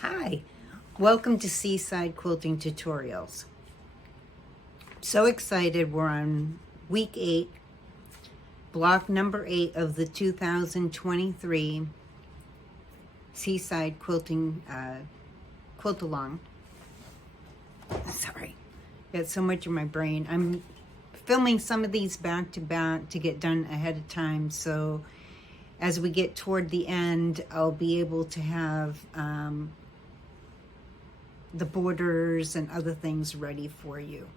Hi, welcome to Seaside Quilting Tutorials. So excited, we're on week 8, block number 8 of the 2023 Seaside Quilting Quilt-along. Sorry, got so much in my brain. I'm filming some of these back to back to get done ahead of time, so as we get toward the end, I'll be able to have the borders and other things ready for you.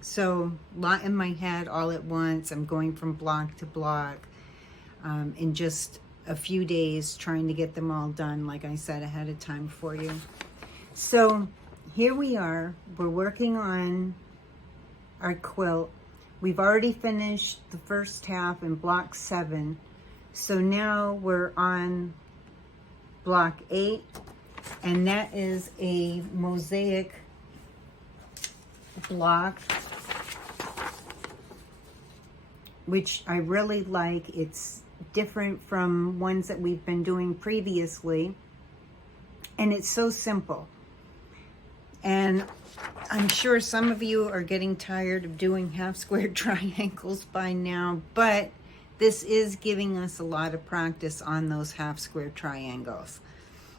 So a lot in my head all at once. I'm going from block to block in just a few days, trying to get them all done, like I said, ahead of time for you. So here we are. We're working on our quilt. We've already finished the first half in block 7. So now we're on block 8. And that is a mosaic block, which I really like. It's different from ones that we've been doing previously. And it's so simple. And I'm sure some of you are getting tired of doing half square triangles by now, but this is giving us a lot of practice on those half square triangles.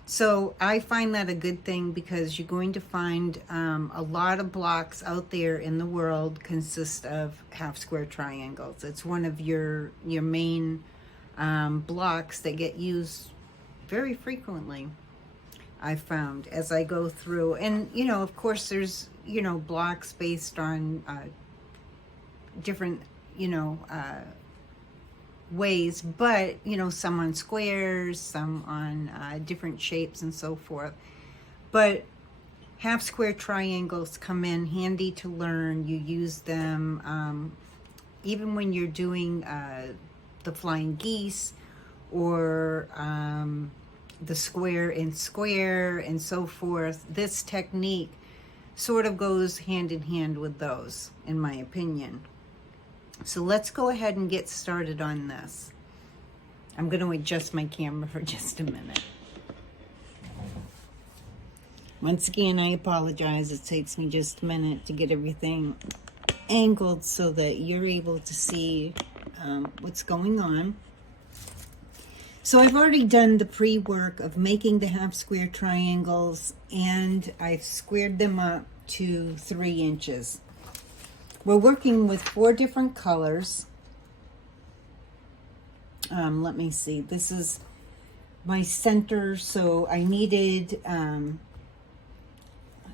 So I find that a good thing because you're going to find a lot of blocks out there in the world consist of half square triangles. It's one of your main blocks that get used very frequently, I found, as I go through. And, you know, of course, there's, you know, blocks based on different, you know, ways, but you know, some on squares, some on different shapes and so forth. But half square triangles come in handy to learn. You use them even when you're doing the flying geese or the square in square and so forth. This technique sort of goes hand in hand with those, in my opinion. So let's go ahead and get started on this. I'm going to adjust my camera for just a minute. Once again, I apologize. It takes me just a minute to get everything angled so that you're able to see what's going on. So I've already done the pre-work of making the half square triangles, and I've squared them up to 3 inches. We're working with 4 different colors. Let me see. This is my center, so I needed, let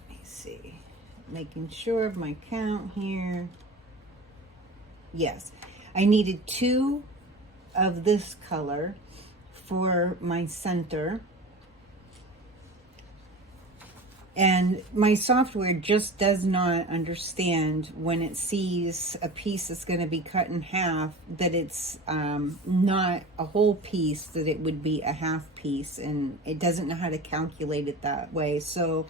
me see, making sure of my count here. Yes, I needed 2 of this color for my center. And my software just does not understand when it sees a piece that's going to be cut in half that it's not a whole piece, that it would be a half piece, and it doesn't know how to calculate it that way. So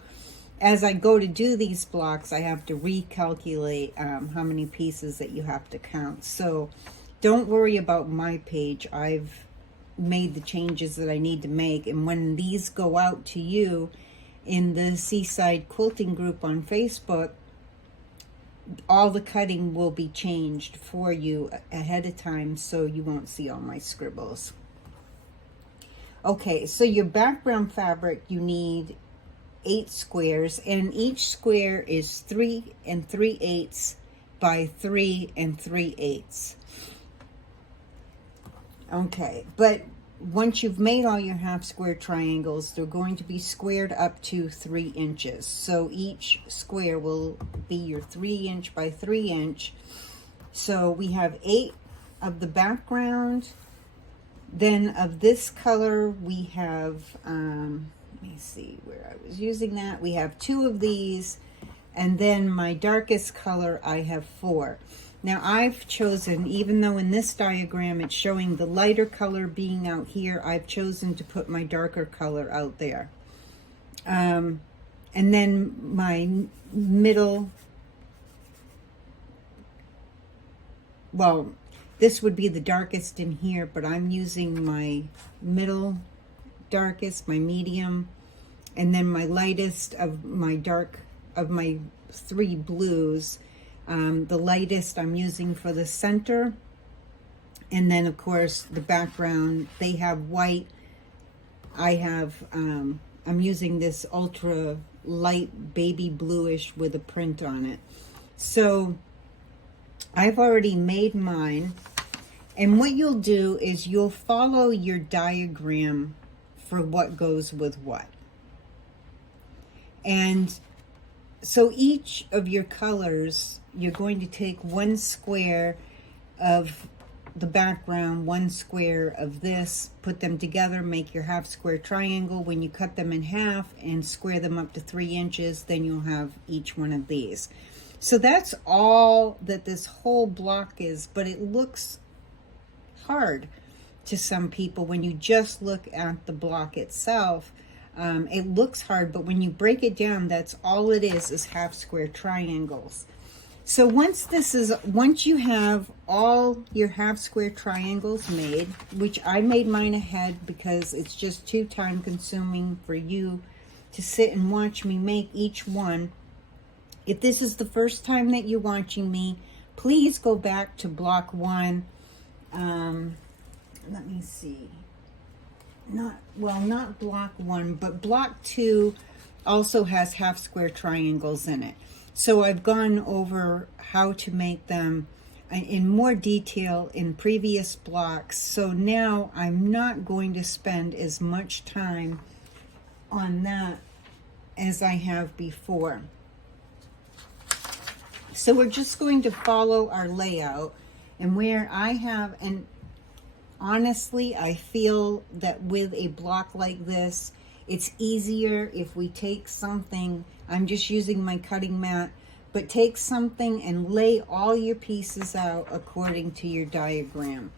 as I go to do these blocks, I have to recalculate how many pieces that you have to count. So don't worry about my page. I've made the changes that I need to make, and when these go out to you in the Seaside Quilting group on Facebook, all the cutting will be changed for you ahead of time, so you won't see all my scribbles. Okay, so your background fabric, you need 8 squares, and each square is 3 3/8 by 3 3/8. Okay, but once you've made all your half square triangles, they're going to be squared up to 3 inches. So each square will be your 3 inch by 3 inch. So we have 8 of the background. Then of this color, we have, let me see where I was using that. We have 2 of these. And then my darkest color, I have 4. Now I've chosen, even though in this diagram it's showing the lighter color being out here, I've chosen to put my darker color out there. And then my middle, well, this would be the darkest in here, but I'm using my middle darkest, my medium, And then my lightest of my my 3 blues, the lightest I'm using for the center. And then of course the background, they have white. I have, I'm using this ultra light baby bluish with a print on it. So I've already made mine. And what you'll do is you'll follow your diagram for what goes with what. And so each of your colors, you're going to take 1 square of the background, 1 square of this, put them together, make your half square triangle. When you cut them in half and square them up to 3 inches, then you'll have each one of these. So that's all that this whole block is, but it looks hard to some people when you just look at the block itself. It looks hard, but when you break it down, that's all it is half square triangles. So once you have all your half square triangles made, which I made mine ahead because it's just too time consuming for you to sit and watch me make each one. If this is the first time that you're watching me, please go back to block 1. Let me see. Not block 1, but block 2 also has half square triangles in it. So I've gone over how to make them in more detail in previous blocks. So now I'm not going to spend as much time on that as I have before. So we're just going to follow our layout, and where I have, and honestly, I feel that with a block like this, it's easier if we take something, I'm just using my cutting mat, but take something and lay all your pieces out according to your diagram.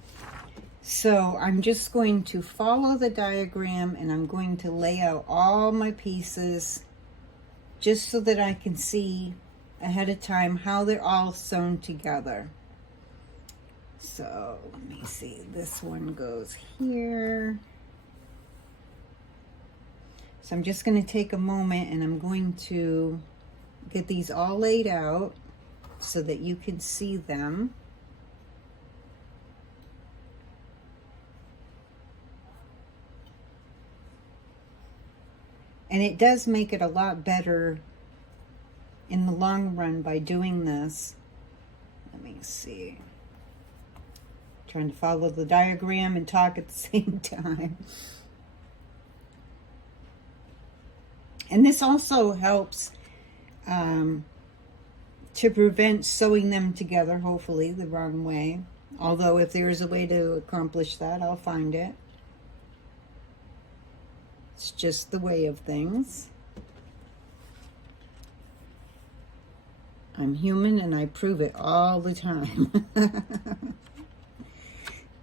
So I'm just going to follow the diagram, and I'm going to lay out all my pieces just so that I can see ahead of time how they're all sewn together. So let me see, this one goes here. So I'm just going to take a moment, and I'm going to get these all laid out so that you can see them. And it does make it a lot better in the long run by doing this. Let me see. Trying to follow the diagram and talk at the same time. And this also helps to prevent sewing them together, hopefully, the wrong way. Although if there is a way to accomplish that, I'll find it. It's just the way of things. I'm human, and I prove it all the time.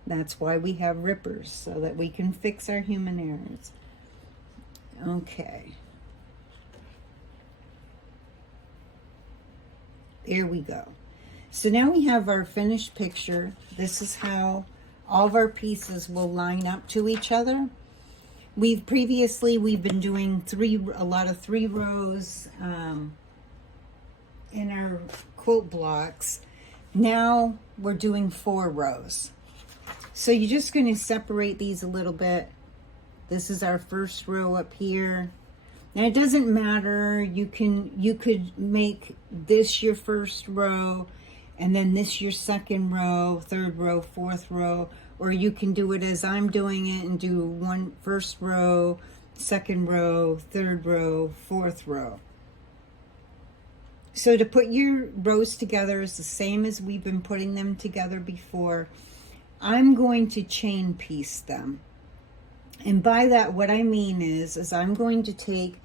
That's why we have rippers, so that we can fix our human errors. Okay. There we go. So now we have our finished picture. This is how all of our pieces will line up to each other. We've been doing a lot of 3 rows in our quilt blocks. Now we're doing 4 rows. So you're just going to separate these a little bit. This is our first row up here. Now it doesn't matter. You could make this your first row, and then this your second row, third row, fourth row, or you can do it as I'm doing it and do first row, second row, third row, fourth row. So to put your rows together is the same as we've been putting them together before. I'm going to chain piece them. And by that, what I mean is I'm going to take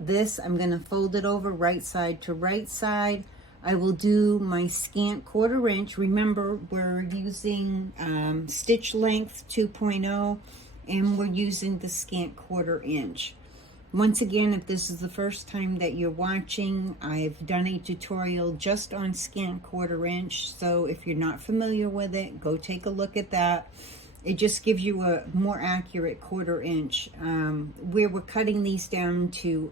this, I'm going to fold it over right side to right side. I will do my scant 1/4 inch. Remember, we're using stitch length 2.0, and we're using the scant 1/4 inch. Once again, if this is the first time that you're watching, I've done a tutorial just on scant 1/4 inch. So if you're not familiar with it, go take a look at that. It just gives you a more accurate 1/4 inch. Where we're cutting these down to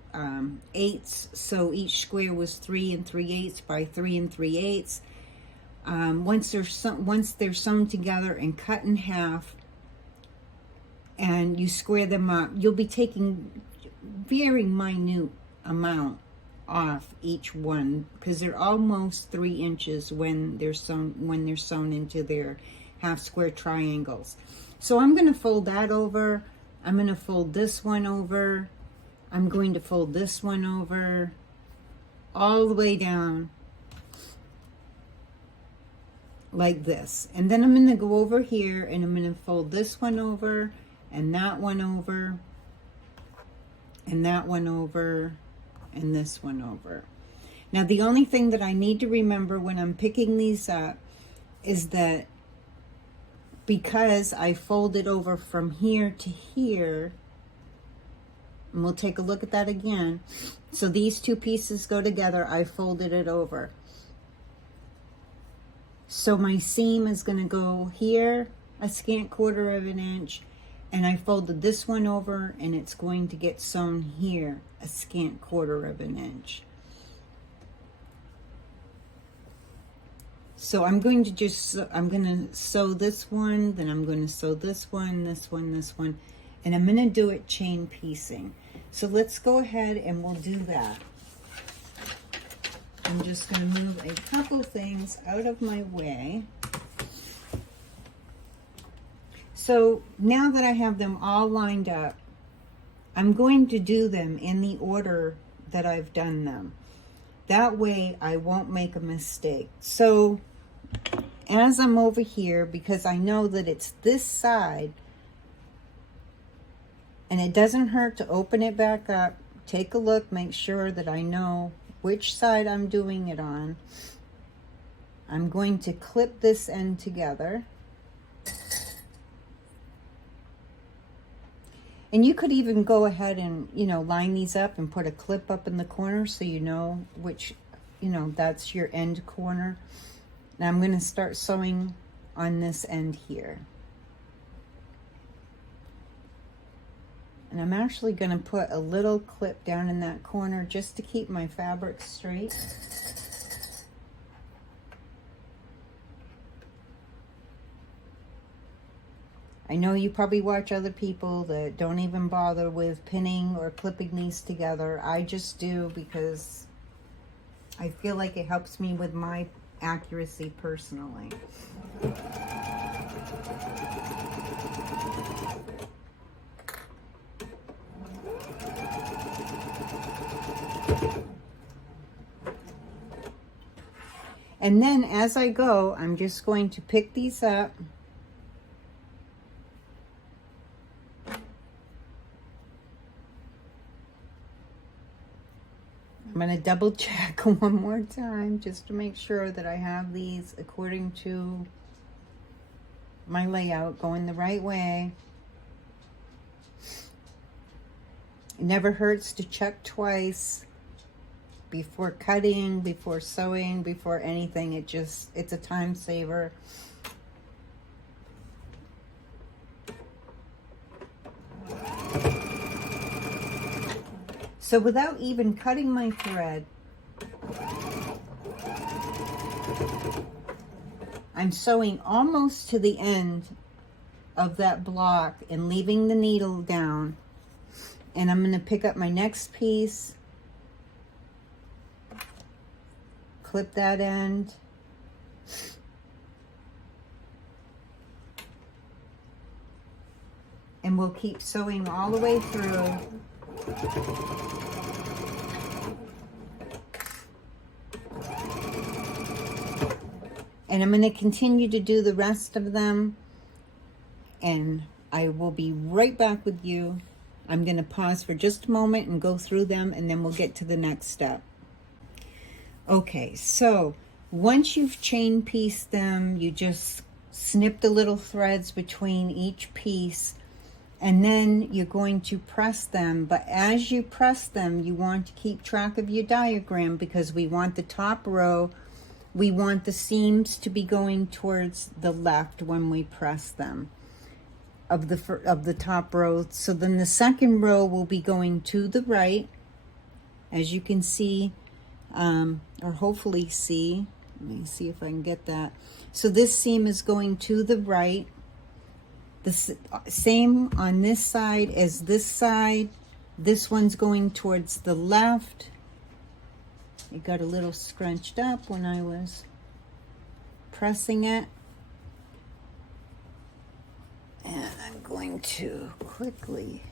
8ths, so each square was 3 3/8 by 3 3/8. Once they're sewn together and cut in half, and you square them up, you'll be taking very minute amount off each one, because they're almost 3 inches when they're sewn into their half square triangles. So I'm going to fold that over. I'm going to fold this one over. I'm going to fold this one over all the way down like this. And then I'm going to go over here and I'm going to fold this one over and that one over and that one over and this one over. Now the only thing that I need to remember when I'm picking these up is that because I folded over from here to here, and we'll take a look at that again. So these two pieces go together, I folded it over. So my seam is going to go here a scant 1/4 of an inch, and I folded this one over and it's going to get sewn here a scant 1/4 of an inch. So I'm going to sew this one, then I'm going to sew this one, this one, this one, and I'm going to do it chain piecing. So let's go ahead and we'll do that. I'm just going to move a couple things out of my way. So now that I have them all lined up, I'm going to do them in the order that I've done them. That way I won't make a mistake. So as I'm over here, because I know that it's this side, and it doesn't hurt to open it back up, take a look, make sure that I know which side I'm doing it on. I'm going to clip this end together. And you could even go ahead and, line these up and put a clip up in the corner so you know which, that's your end corner. Now I'm going to start sewing on this end here. And I'm actually going to put a little clip down in that corner just to keep my fabric straight. I know you probably watch other people that don't even bother with pinning or clipping these together. I just do because I feel like it helps me with my accuracy personally. And then as I go, I'm just going to pick these up. I'm going to double check one more time just to make sure that I have these according to my layout going the right way. It never hurts to check twice before cutting, before sewing, before anything. It's a time saver. So without even cutting my thread, I'm sewing almost to the end of that block and leaving the needle down. And I'm going to pick up my next piece, clip that end, and we'll keep sewing all the way through. And I'm going to continue to do the rest of them, and I will be right back with you. I'm going to pause for just a moment and go through them, and then we'll get to the next step. Okay, so once you've chain pieced them, you just snip the little threads between each piece, and then you're going to press them. But as you press them, you want to keep track of your diagram, because we want the top row, we want the seams to be going towards the left when we press them. of the top row. So then the second row will be going to the right, as you can see, or hopefully see. Let me see if I can get that. So this seam is going to the right. The same on this side as this side. This one's going towards the left. It got a little scrunched up when I was pressing it. And I'm going to quickly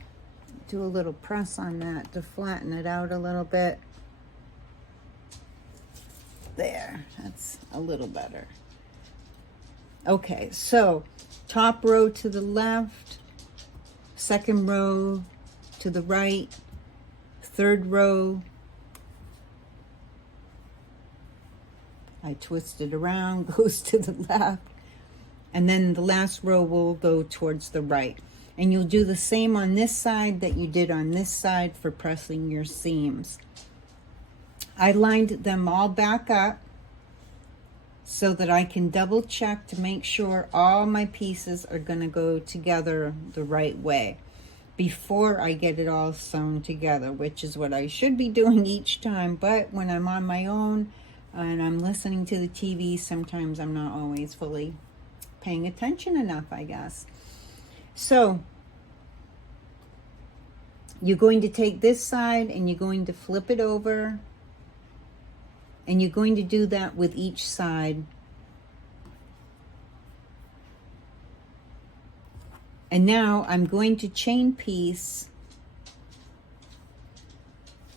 do a little press on that to flatten it out a little bit. There, that's a little better. Okay, so top row to the left, second row to the right, third row, I twist it around, goes to the left, and then the last row will go towards the right. And you'll do the same on this side that you did on this side for pressing your seams. I lined them all back up so that I can double check to make sure all my pieces are going to go together the right way before I get it all sewn together, which is what I should be doing each time. But when I'm on my own and I'm listening to the TV, sometimes I'm not always fully paying attention enough, I guess. So you're going to take this side and you're going to flip it over, and you're going to do that with each side. And now I'm going to chain piece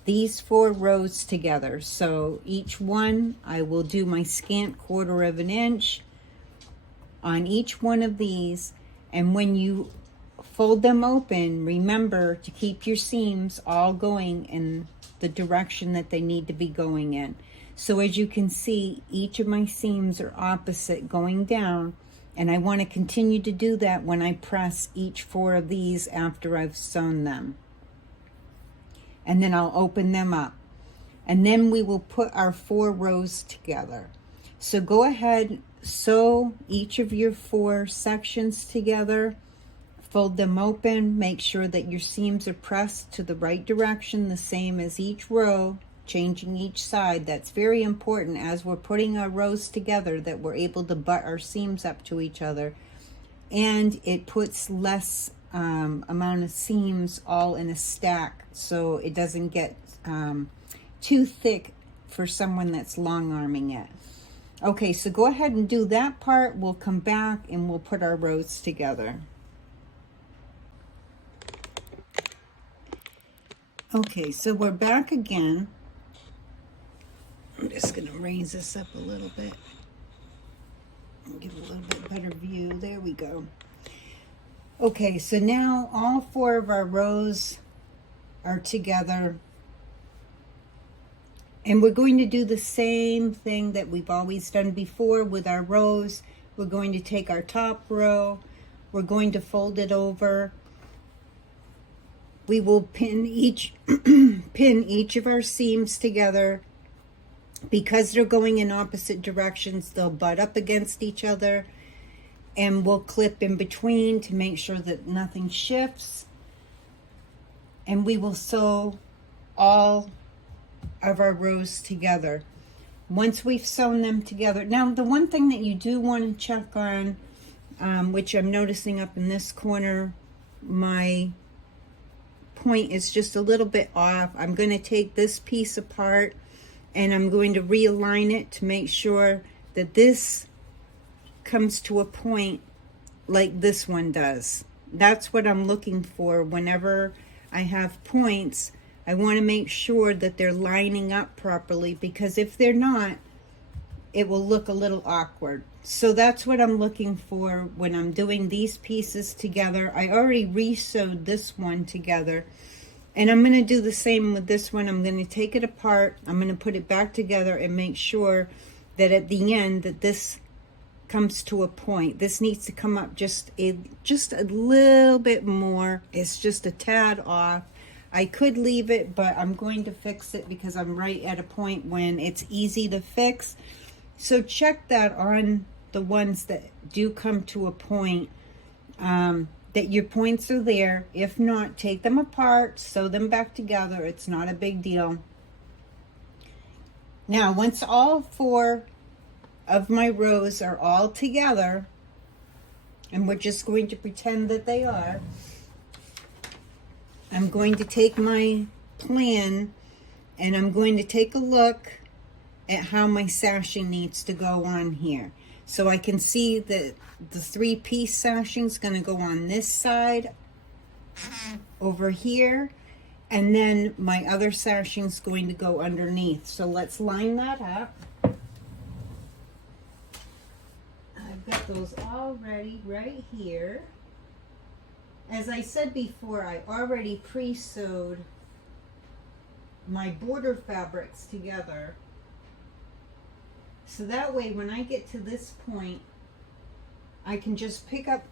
these 4 rows together. So each one, I will do my scant 1/4 of an inch on each one of these. And when you fold them open, remember to keep your seams all going in the direction that they need to be going in. So as you can see, each of my seams are opposite going down, and I want to continue to do that when I press each 4 of these after I've sewn them. And then I'll open them up. And then we will put our 4 rows together. So go ahead, sew each of your 4 sections together, fold them open, make sure that your seams are pressed to the right direction, the same as each row, changing each side. That's very important as we're putting our rows together, that we're able to butt our seams up to each other, and it puts less amount of seams all in a stack, so it doesn't get too thick for someone that's long arming it. Okay, so go ahead and do that part. We'll come back and we'll put our rows together. Okay, so we're back again. I'm just going to raise this up a little bit and give a little bit better view. There we go. Okay, so now all 4 of our rows are together. And we're going to do the same thing that we've always done before with our rows. We're going to take our top row, we're going to fold it over. We will pin each of our seams together. Because they're going in opposite directions, they'll butt up against each other, and we'll clip in between to make sure that nothing shifts. And we will sew all of our rows together. Once we've sewn them together, now the one thing that you do want to check on, which I'm noticing up in this corner, my point is just a little bit off. I'm going to take this piece apart and I'm going to realign it to make sure that this comes to a point like this one does. That's what I'm looking for. Whenever I have points, I want to make sure that they're lining up properly, because if they're not, it will look a little awkward. So that's what I'm looking for when I'm doing these pieces together. I already re-sewed this one together, and I'm going to do the same with this one. I'm going to take it apart, I'm going to put it back together and make sure that at the end that this comes to a point. This needs to come up just a little bit more. It's just a tad off. I could leave it, but I'm going to fix it because I'm right at a point when it's easy to fix. So check that on the ones that do come to a point. that your points are there. If not, take them apart, sew them back together. It's not a big deal. Now, once all 4 of my rows are all together, and we're just going to pretend that they are, I'm going to take my plan and I'm going to take a look at how my sashing needs to go on here. So I can see that the 3-piece sashing is going to go on this side over here, and then my other sashing is going to go underneath. So let's line that up. I've got those all ready right here. As I said before, I already pre-sewed my border fabrics together. So that way when I get to this point, I can just pick up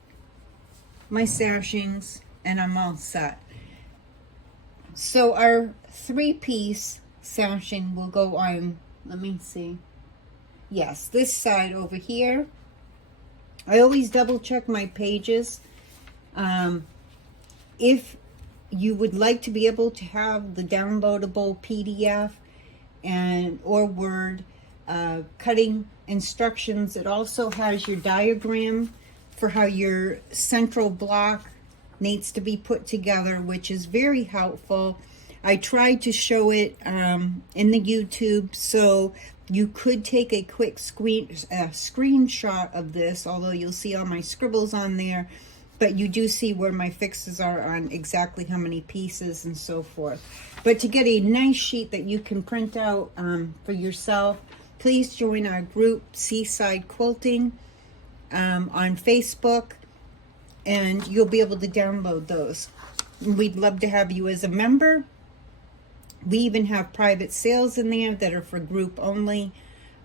my sashings and I'm all set. So our 3-piece sashing will go on, let me see. Yes, this side over here. I always double check my pages. If you would like to be able to have the downloadable PDF or Word cutting instructions, it also has your diagram for how your central block needs to be put together, which is very helpful. I tried to show it in the YouTube, so you could take a quick screenshot of this, although you'll see all my scribbles on there, but you do see where my fixes are on exactly how many pieces and so forth. But to get a nice sheet that you can print out for yourself, please join our group, Seaside Quilting, on Facebook, and you'll be able to download those. We'd love to have you as a member. We even have private sales in there that are for group only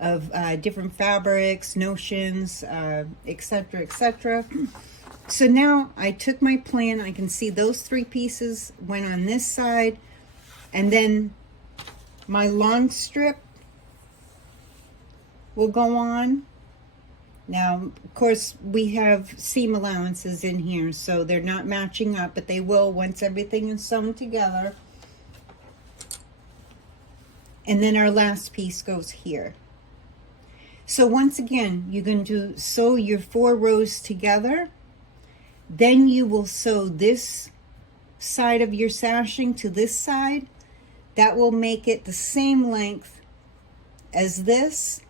of different fabrics, notions, etc., etc. So now I took my plan. I can see those 3 pieces went on this side, and then my long strip will go on. Now, of course, we have seam allowances in here, so they're not matching up, but they will once everything is sewn together. And then our last piece goes here. So once again, you're going to sew your 4 rows together. Then you will sew this side of your sashing to this side. That will make it the same length as this.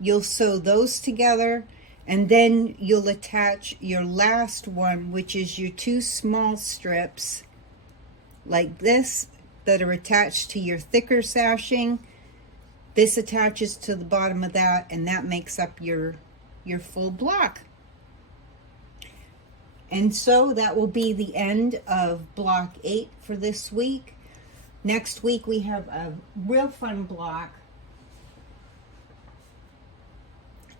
You'll sew those together, and then you'll attach your last one, which is your 2 small strips like this that are attached to your thicker sashing. This attaches to the bottom of that, and that makes up your full block. And so that will be the end of block 8 for this week. Next week we have a real fun block,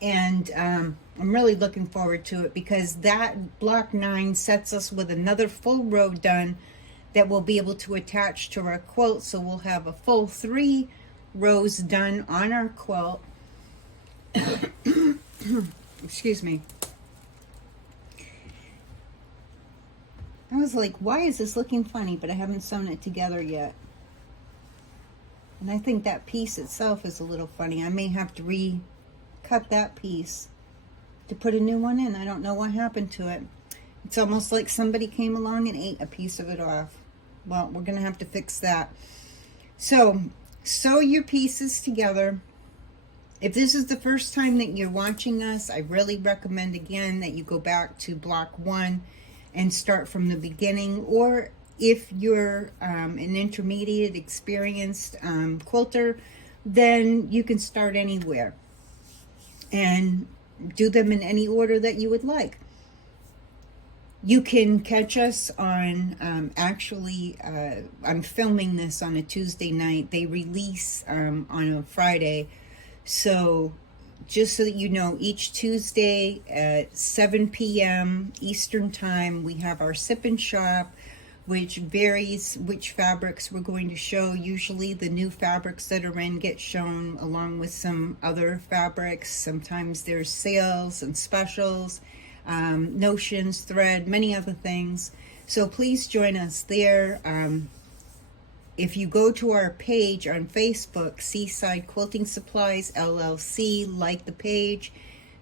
and I'm really looking forward to it, because that block 9 sets us with another full row done that we'll be able to attach to our quilt. So we'll have a full 3 rows done on our quilt. Excuse me. I was like, why is this looking funny? But I haven't sewn it together yet. And I think that piece itself is a little funny. I may have to recut that piece to put a new one in. I don't know what happened to it. It's almost like somebody came along and ate a piece of it off. Well, we're going to have to fix that. So, sew your pieces together. If this is the first time that you're watching us, I really recommend again that you go back to block 1 and start from the beginning. Or if you're an intermediate, experienced quilter, then you can start anywhere and do them in any order that you would like. You can catch us on, I'm filming this on a Tuesday night. They release on a Friday. So just so that you know, each Tuesday at 7 p.m. Eastern Time, we have our sip and shop, which varies which fabrics we're going to show. Usually the new fabrics that are in get shown along with some other fabrics. Sometimes there's sales and specials. notions, thread, many other things. So please join us there. If you go to our page on Facebook, Seaside Quilting Supplies LLC, like the page,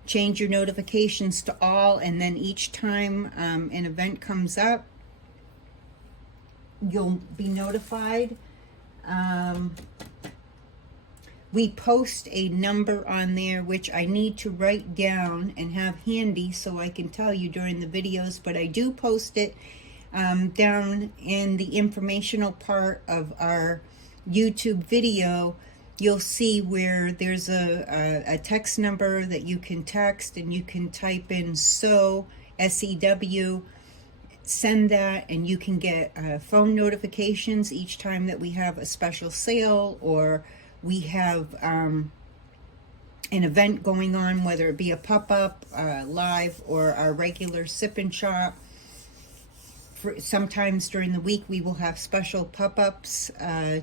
change your notifications to all, and then each time an event comes up, you'll be notified. We post a number on there, which I need to write down and have handy so I can tell you during the videos, but I do post it down in the informational part of our YouTube video. You'll see where there's a text number that you can text, and you can type in SEW, S-E-W, send that, and you can get phone notifications each time that we have a special sale, or we have an event going on, whether it be a pop-up, live, or our regular sip and shop. Sometimes during the week we will have special pop-ups.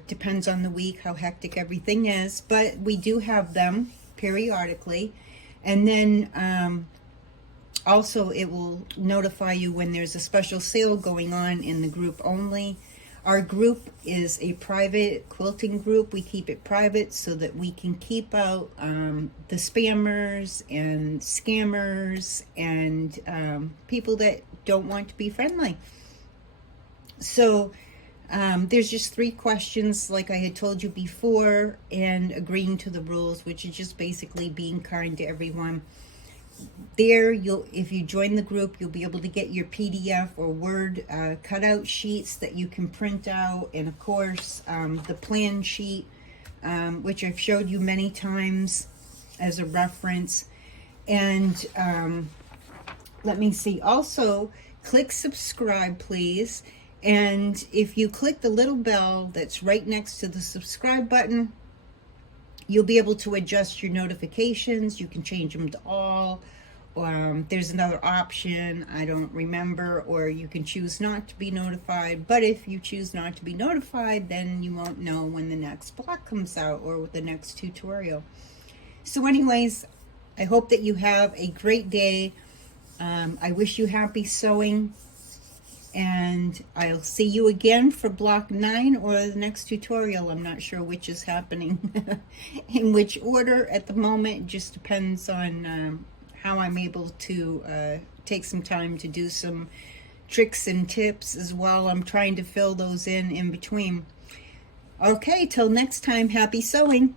Depends on the week how hectic everything is, but we do have them periodically. And then also it will notify you when there's a special sale going on in the group only. Our group is a private quilting group. We keep it private so that we can keep out the spammers and scammers and people that don't want to be friendly. So there's just 3 questions, like I had told you before, and agreeing to the rules, which is just basically being kind to everyone. There, if you join the group, you'll be able to get your PDF or Word cutout sheets that you can print out, and of course the plan sheet, which I've showed you many times as a reference. And let me see, also click subscribe, please. And if you click the little bell that's right next to the subscribe button, you'll be able to adjust your notifications. You can change them to all. There's another option, I don't remember, or you can choose not to be notified. But if you choose not to be notified, then you won't know when the next block comes out or the next tutorial. So anyways, I hope that you have a great day. I wish you happy sewing. And I'll see you again for block 9 or the next tutorial. I'm not sure which is happening in which order at the moment. It just depends on how I'm able to take some time to do some tricks and tips as well. I'm trying to fill those in between. Okay, till next time, happy sewing.